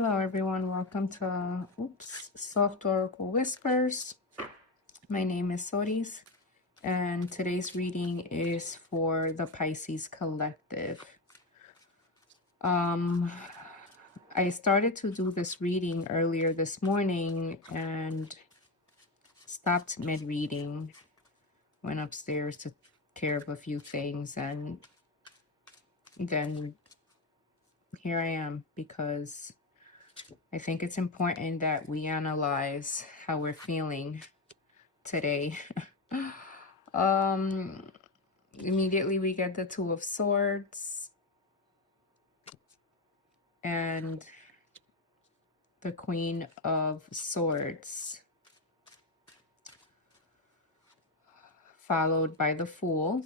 Hello, everyone. Welcome to Soft Oracle Whispers. My name is Soris, and today's reading is for the Pisces Collective. Um, I started to do this reading earlier this morning and stopped mid-reading. Went upstairs to take care of a few things, and then here I am because I think it's important that we analyze how we're feeling today. um Immediately we get the Two of Swords and the Queen of Swords, followed by the Fool.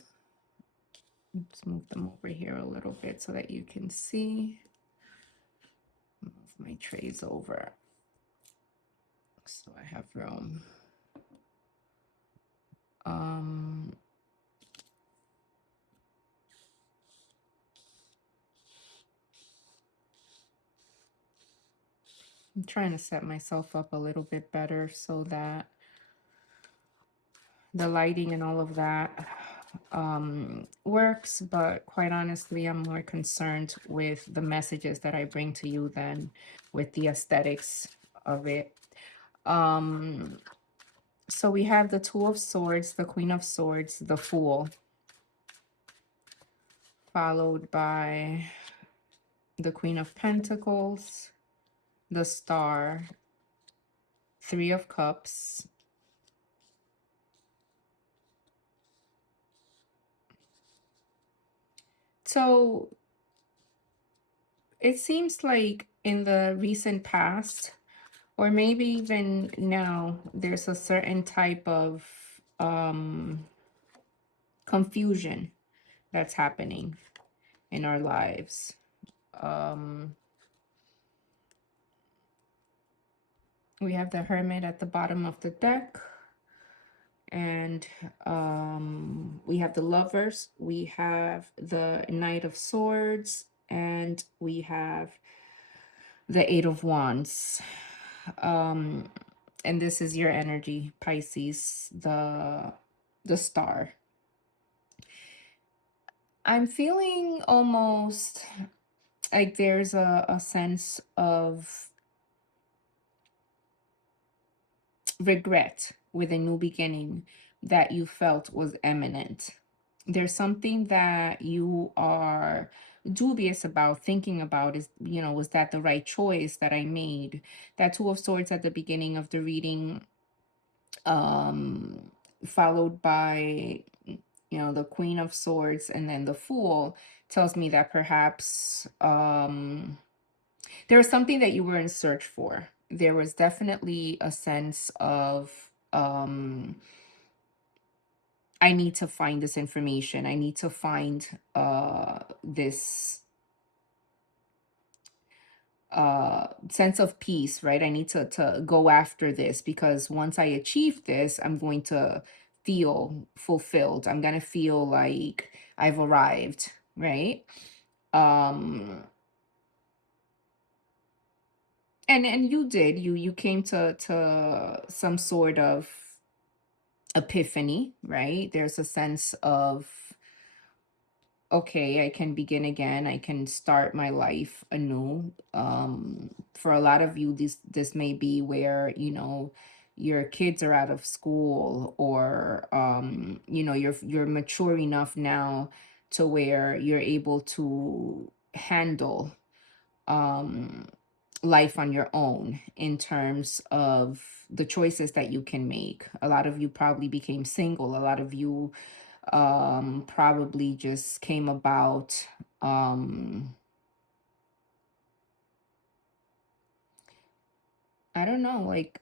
Let's move them over here a little bit so that you can see. Move my trays over so I have room. I'm trying to set myself up a little bit better so that the lighting and all of that works, but quite honestly, I'm more concerned with the messages that I bring to you than with the aesthetics of it. So we have the Two of Swords, the Queen of Swords, the Fool, followed by the Queen of Pentacles, the Star, Three of Cups, so it seems like in the recent past, or maybe even now, there's a certain type of confusion that's happening in our lives. We have the Hermit at the bottom of the deck, and we have the Lovers, we have the Knight of Swords, and we have the Eight of Wands. And this is your energy, Pisces, the Star. I'm feeling almost like there's a sense of regret with a new beginning that you felt was imminent. There's something that you are dubious about, thinking about, is, was that the right choice that I made? That Two of Swords at the beginning of the reading, followed by, the Queen of Swords and then the Fool, tells me that perhaps there was something that you were in search for. There was definitely a sense of I need to find this information. I need to find this sense of peace, right? I need to go after this, because once I achieve this, I'm going to feel fulfilled. I'm going to feel like I've arrived, right? um and you did, you came to some sort of epiphany, right? There's a sense of, okay, I can begin again. I can start my life anew. For a lot of you, this may be where, your kids are out of school, or you're mature enough now to where you're able to handle um life on your own, in terms of the choices that you can make. A lot of you probably became single. A lot of you probably just came about I don't know, like,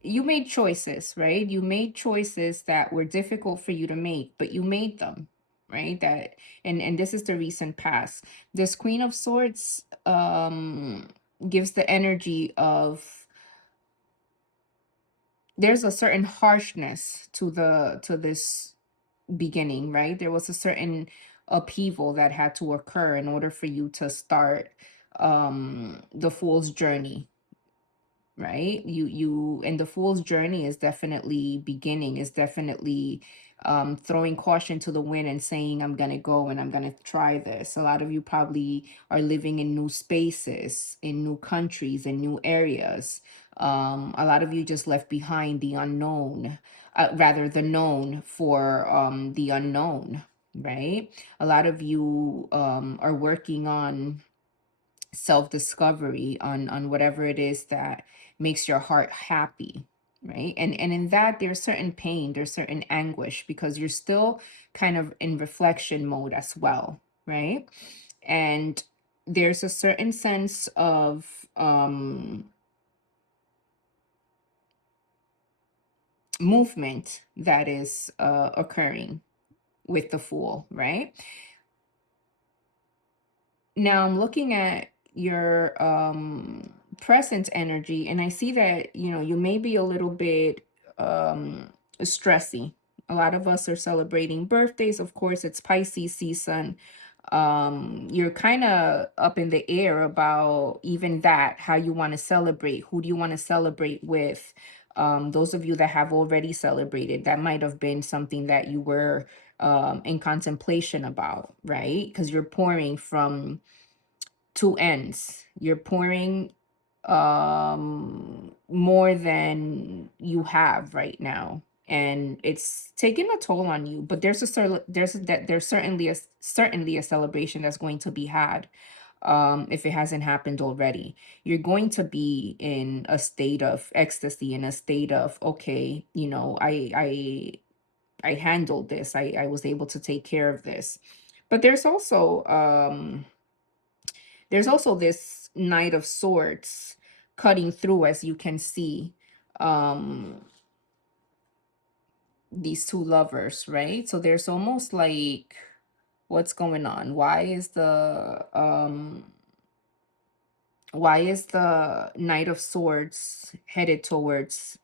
you made choices, right? You made choices that were difficult for you to make, but you made them, right? That and this is the recent past. This Queen of Swords gives the energy of, there's a certain harshness to this beginning, right? There was a certain upheaval that had to occur in order for you to start the fool's journey, right? And the fool's journey is definitely beginning, is definitely throwing caution to the wind and saying, I'm gonna go and I'm gonna try this. A lot of you probably are living in new spaces, in new countries, in new areas. A lot of you just left behind the unknown, rather the known for the unknown, right? A lot of you are working on self-discovery, on whatever it is that makes your heart happy, right? And in that there's certain pain, there's certain anguish, because you're still kind of in reflection mode as well, right? And there's a certain sense of movement that is occurring with the fool, right? Now I'm looking at your present energy, and I see that, you may be a little bit um stressy. A lot of us are celebrating birthdays. Of course, it's Pisces season. You're kind of up in the air about even that, how you want to celebrate, who do you want to celebrate with. Those of you that have already celebrated, that might have been something that you were in contemplation about, right? Because you're pouring from two ends. You're pouring more than you have right now, and it's taking a toll on you. But there's certainly a celebration that's going to be had, if it hasn't happened already. You're going to be in a state of ecstasy, in a state of, okay, I handled this. I was able to take care of this. But there's also this Knight of Swords cutting through, as you can see, um these two lovers, right? So there's almost like, what's going on? Why is the Knight of Swords headed towards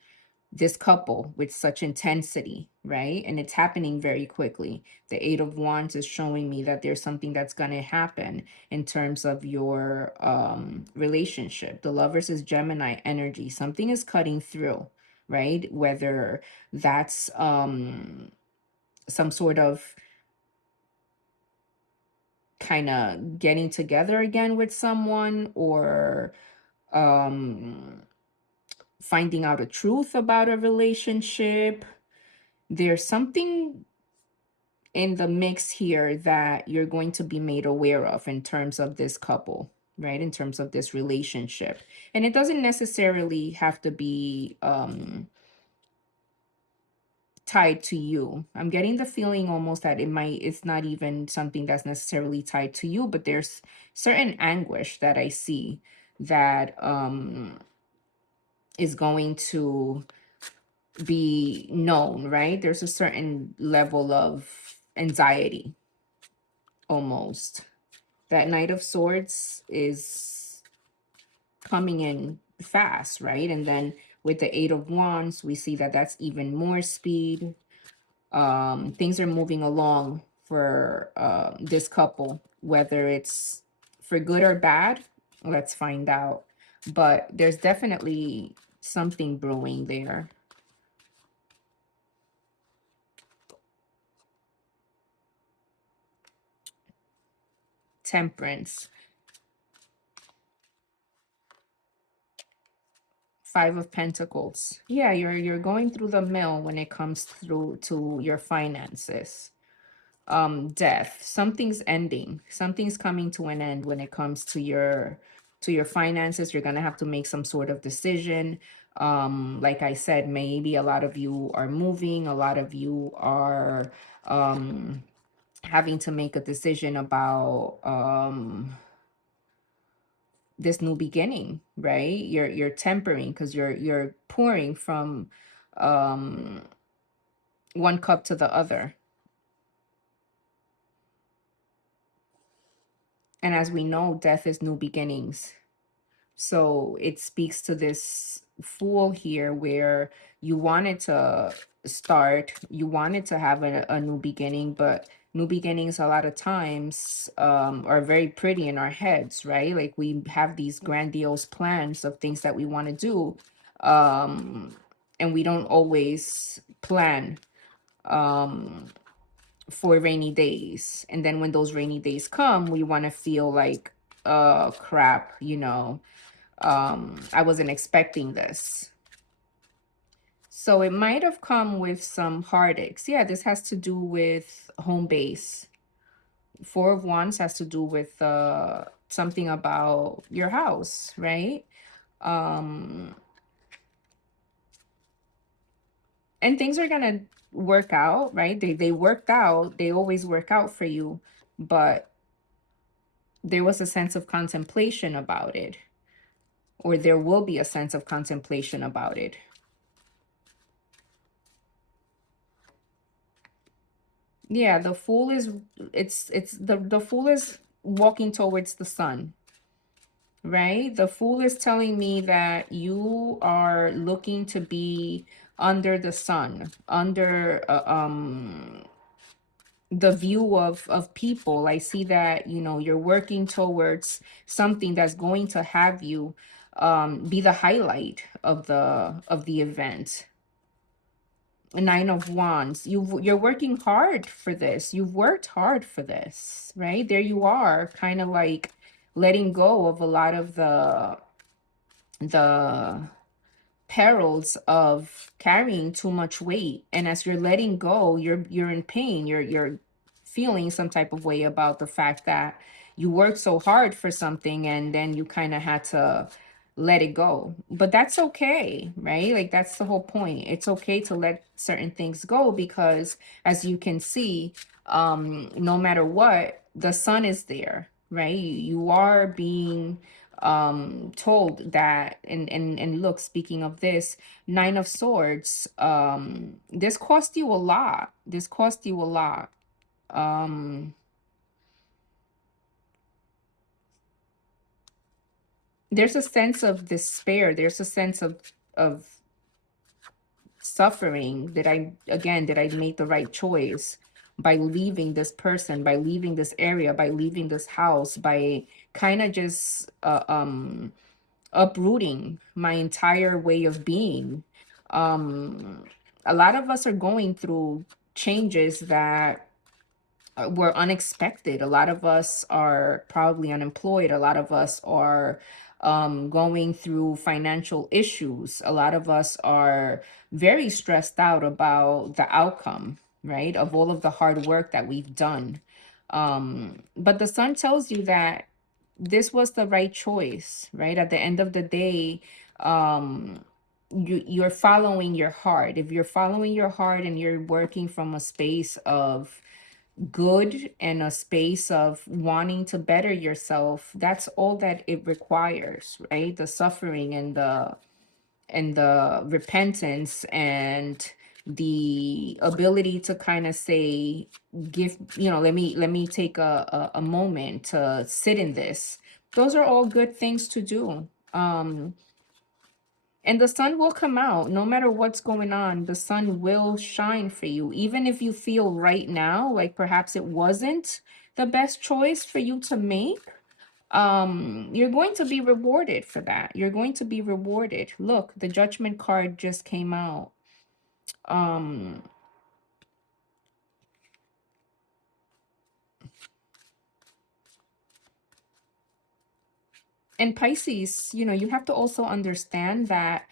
this couple with such intensity, right? And it's happening very quickly. The Eight of Wands is showing me that there's something that's going to happen in terms of your relationship. The Lovers is Gemini energy. Something is cutting through, right? Whether that's some sort of kind of getting together again with someone, or um finding out a truth about a relationship. There's something in the mix here that you're going to be made aware of in terms of this couple, right? In terms of this relationship. And it doesn't necessarily have to be tied to you. I'm getting the feeling almost that it's not even something that's necessarily tied to you, but there's certain anguish that I see that is going to be known, right? There's a certain level of anxiety almost. That Knight of Swords is coming in fast, right? And then with the Eight of Wands, we see that that's even more speed. Things are moving along for this couple, whether it's for good or bad, let's find out. But there's definitely something brewing there. Temperance. Five of Pentacles. Yeah, you're going through the mill when it comes through to your finances. Death. Something's ending. Something's coming to an end when it comes to your finances. You're gonna have to make some sort of decision. Like I said, maybe a lot of you are moving, a lot of you are having to make a decision about this new beginning, right? You're tempering because you're pouring from um one cup to the other. And as we know, death is new beginnings. So it speaks to this fool here, where you wanted to start, you wanted to have a new beginning, but New beginnings a lot of times are very pretty in our heads, right? Like we have these grandiose plans of things that we want to do, um, and we don't always plan um, for rainy days. And then when those rainy days come, we want to feel like, crap, I wasn't expecting this. So it might have come with some heartaches. Yeah, this has to do with home base. Four of Wands has to do with something about your house, right? Um, and things are gonna work out, right? They worked out. They always work out for you, but there was a sense of contemplation about it, or there will be a sense of contemplation about it. Yeah, the fool is it's the fool is walking towards the sun, right? The fool is telling me that you are looking to be under the sun, under the view of people. I see that, you're working towards something that's going to have you be the highlight of the event. Nine of Wands. You're working hard for this. You've worked hard for this, right? There you are, kind of like letting go of a lot of the perils of carrying too much weight. And as you're letting go, you're in pain. You're feeling some type of way about the fact that you worked so hard for something and then you kind of had to let it go. But that's okay, right? Like that's the whole point. It's okay to let certain things go because as you can see, no matter what, the sun is there, right? You are being told that, and look, speaking of this, Nine of Swords, this cost you a lot. This cost you a lot. There's a sense of despair. There's a sense of suffering that I made the right choice by leaving this person, by leaving this area, by leaving this house, by kind of just uprooting my entire way of being. Um, a lot of us are going through changes that were unexpected. A lot of us are probably unemployed. A lot of us are going through financial issues. A lot of us are very stressed out about the outcome, right, of all of the hard work that we've done. But the sun tells you that this was the right choice, right? At the end of the day, you're following your heart. If you're following your heart and you're working from a space of good and a space of wanting to better yourself, that's all that it requires, right? The suffering and the repentance and the ability to kind of say, give, let me take a moment to sit in this. Those are all good things to do. And the sun will come out no matter what's going on. The sun will shine for you. Even if you feel right now like perhaps it wasn't the best choice for you to make, you're going to be rewarded for that. You're going to be rewarded. Look, the judgment card just came out. Um, and Pisces, you have to also understand that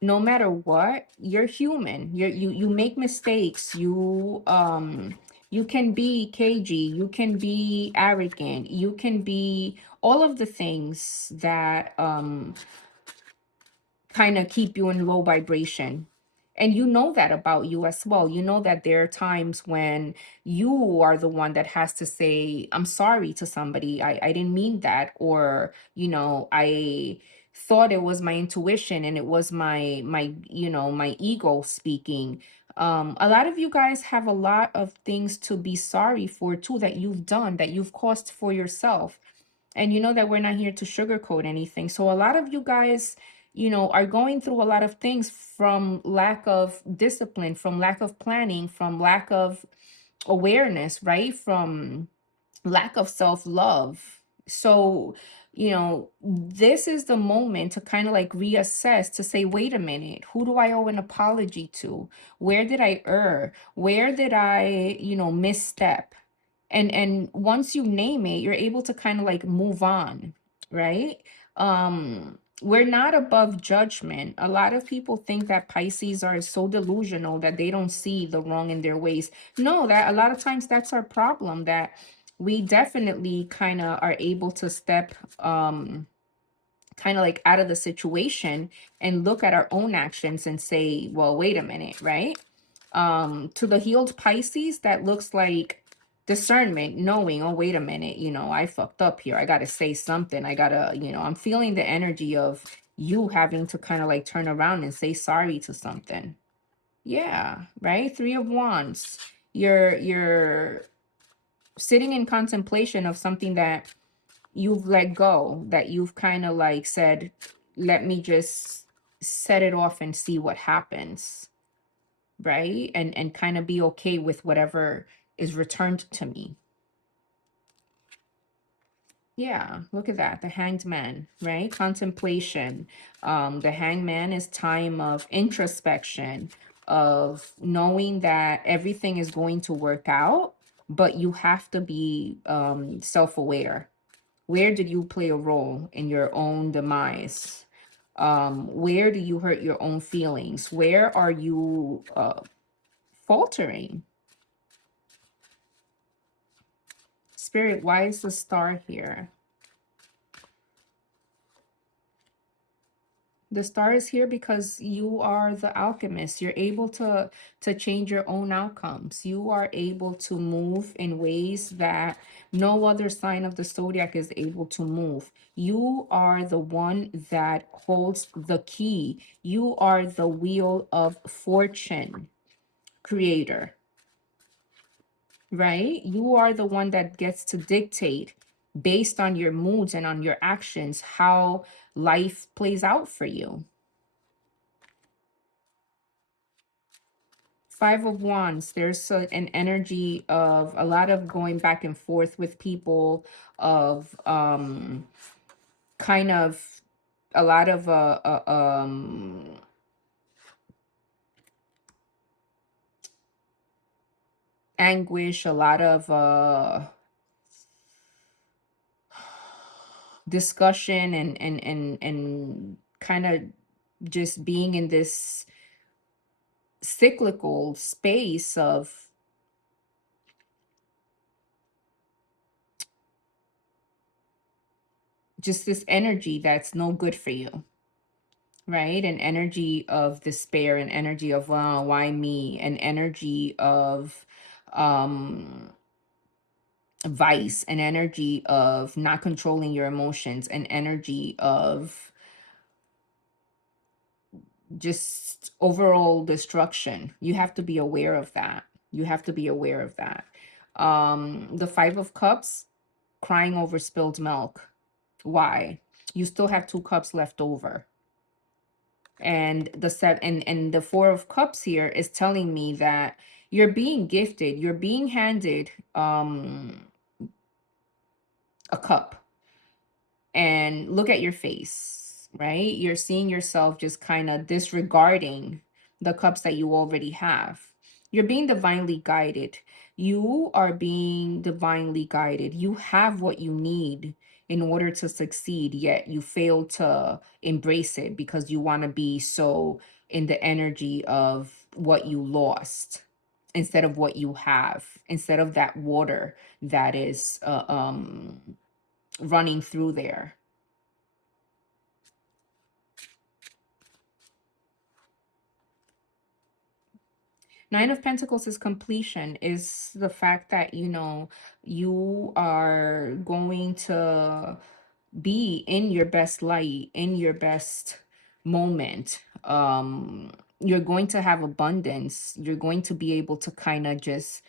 no matter what, you're human. You make mistakes. You can be cagey, you can be arrogant, you can be all of the things that kind of keep you in low vibration. And you know that about you as well. You know that there are times when you are the one that has to say, I'm sorry to somebody. I didn't mean that. Or, I thought it was my intuition and it was my ego speaking. A lot of you guys have a lot of things to be sorry for too that you've done, that you've caused for yourself. And you know that we're not here to sugarcoat anything. So a lot of you guys, are going through a lot of things from lack of discipline, from lack of planning, from lack of awareness, right? From lack of self-love. So, this is the moment to kind of like reassess, to say, wait a minute, who do I owe an apology to? Where did I err? Where did I, misstep? And once you name it, you're able to kind of like move on, right? We're not above judgment. A lot of people think that Pisces are so delusional that they don't see the wrong in their ways. No, that a lot of times that's our problem, that we definitely kind of are able to step kind of like out of the situation and look at our own actions and say, well, wait a minute, right? To the healed Pisces, that looks like discernment, knowing, oh, wait a minute, I fucked up here. I got to say something. I got to, I'm feeling the energy of you having to kind of like turn around and say sorry to something. Yeah, right? Three of Wands. You're sitting in contemplation of something that you've let go, that you've kind of like said, let me just set it off and see what happens, right? And kind of be okay with whatever is returned to me. Yeah, look at that, the Hanged Man, right? Contemplation. The Hanged Man is time of introspection, of knowing that everything is going to work out, but you have to be self-aware. Where did you play a role in your own demise? Where do you hurt your own feelings? Where are you faltering? Spirit, why is the star here? The star is here because you are the alchemist. You're able to change your own outcomes. You are able to move in ways that no other sign of the zodiac is able to move. You are the one that holds the key. You are the wheel of fortune creator, right? You are the one that gets to dictate, based on your moods and on your actions, how life plays out for you. Five of Wands, there's an energy of a lot of going back and forth with people, of kind of a lot of anguish, a lot of discussion, and kind of just being in this cyclical space of just this energy that's no good for you, right? An energy of despair, an energy of, why me? An energy of um vice, an energy of not controlling your emotions, an energy of just overall destruction. You have to be aware of that. You have to be aware of that. The Five of Cups, crying over spilled milk. Why? You still have 2 cups left over. And the set and the Four of Cups here is telling me that you're being gifted, you're being handed a cup, and look at your face, right? You're seeing yourself just kind of disregarding the cups that you already have. You're being divinely guided. You are being divinely guided. You have what you need in order to succeed, yet you fail to embrace it because you want to be so in the energy of what you lost instead of what you have, instead of that water that is running through there. Nine of Pentacles is completion, is the fact that, you are going to be in your best light, in your best moment. You're going to have abundance. You're going to be able to kind of just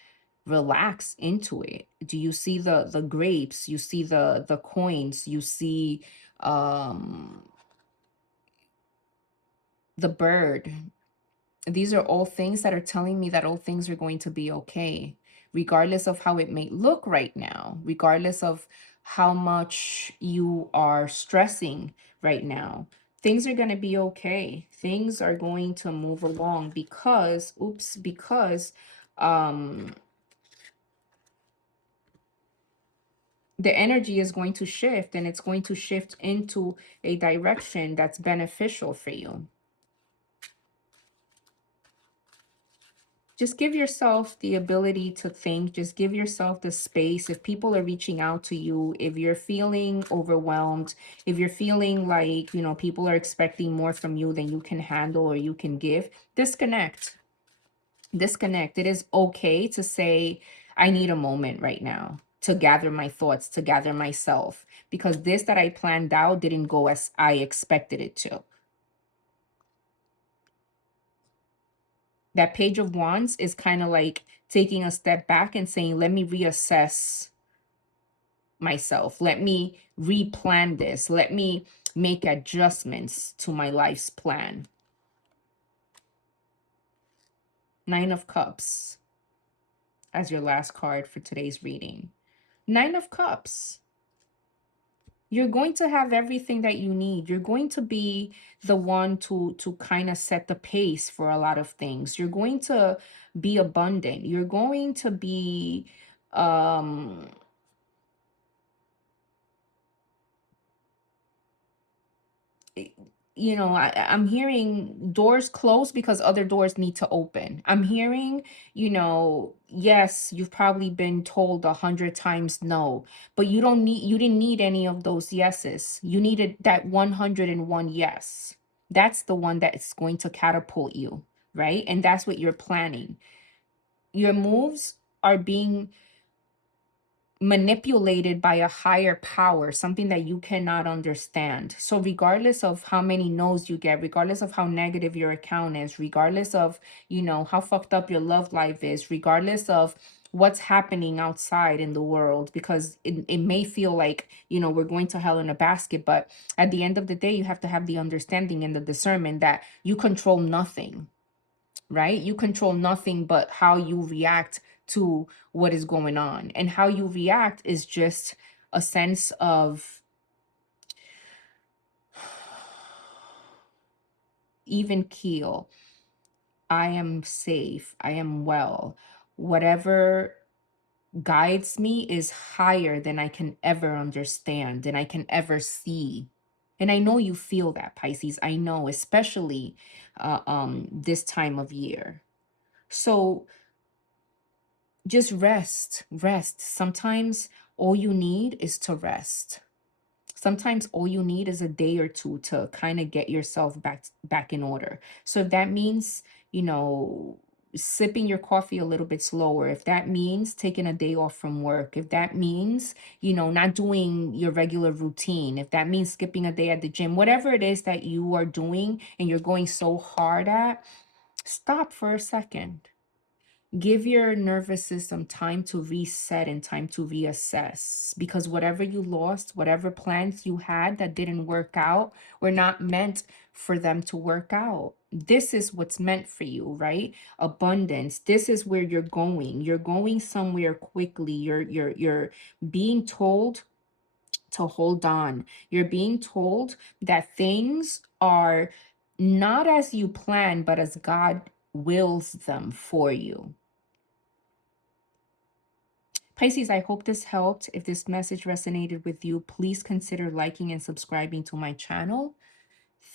relax into it. Do you see the grapes? You see the coins, you see um the bird. These are all things that are telling me that all things are going to be okay. regardless of how it may look right now, regardless of how much you are stressing right now. Things are going to be okay. Things are going to move along because, oops, because um the energy is going to shift, and it's going to shift into a direction that's beneficial for you. Just give yourself the ability to think, just give yourself the space. If people are reaching out to you, if you're feeling overwhelmed, if you're feeling like, people are expecting more from you than you can handle or you can give, disconnect. Disconnect. It is okay to say, I need a moment right now to gather my thoughts, to gather myself, because this that I planned out didn't go as I expected it to. That Page of Wands is kind of like taking a step back and saying, let me reassess myself. Let me replan this. Let me make adjustments to my life's plan. Nine of Cups as your last card for today's reading. Nine of Cups. You're going to have everything that you need. You're going to be the one to kind of set the pace for a lot of things. You're going to be abundant. You're going to be um I'm hearing doors close because other doors need to open. I'm hearing, yes, you've probably been told 100 times no, but you didn't need any of those yeses. You needed that 101 yes. That's the one that is going to catapult you, right? And that's what you're planning. Your moves are being manipulated by a higher power, something that you cannot understand. So regardless of how many no's you get, regardless of how negative your account is, regardless of, how fucked up your love life is, regardless of what's happening outside in the world, because it may feel like, we're going to hell in a basket, but at the end of the day, you have to have the understanding and the discernment that you control nothing, right? You control nothing but how you react to what is going on. And how you react is just a sense of even keel. I am safe. I am well. Whatever guides me is higher than I can ever understand, than I can ever see. And I know you feel that, Pisces. I know, especially this time of year. So just rest. Sometimes all you need is to rest. Sometimes all you need is a day or two to kind of get yourself back in order. So if that means, you know, sipping your coffee a little bit slower, if that means taking a day off from work, if that means, not doing your regular routine, if that means skipping a day at the gym, whatever it is that you are doing and you're going so hard at, stop for a second. Give your nervous system time to reset and time to reassess, because whatever you lost, whatever plans you had that didn't work out, were not meant for them to work out. This is what's meant for you, right? Abundance. This is where you're going. You're going somewhere quickly. You're being told to hold on. You're being told that things are not as you plan, but as God wills them for you. Pisces, I hope this helped. If this message resonated with you, please consider liking and subscribing to my channel.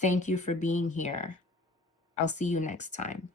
Thank you for being here. I'll see you next time.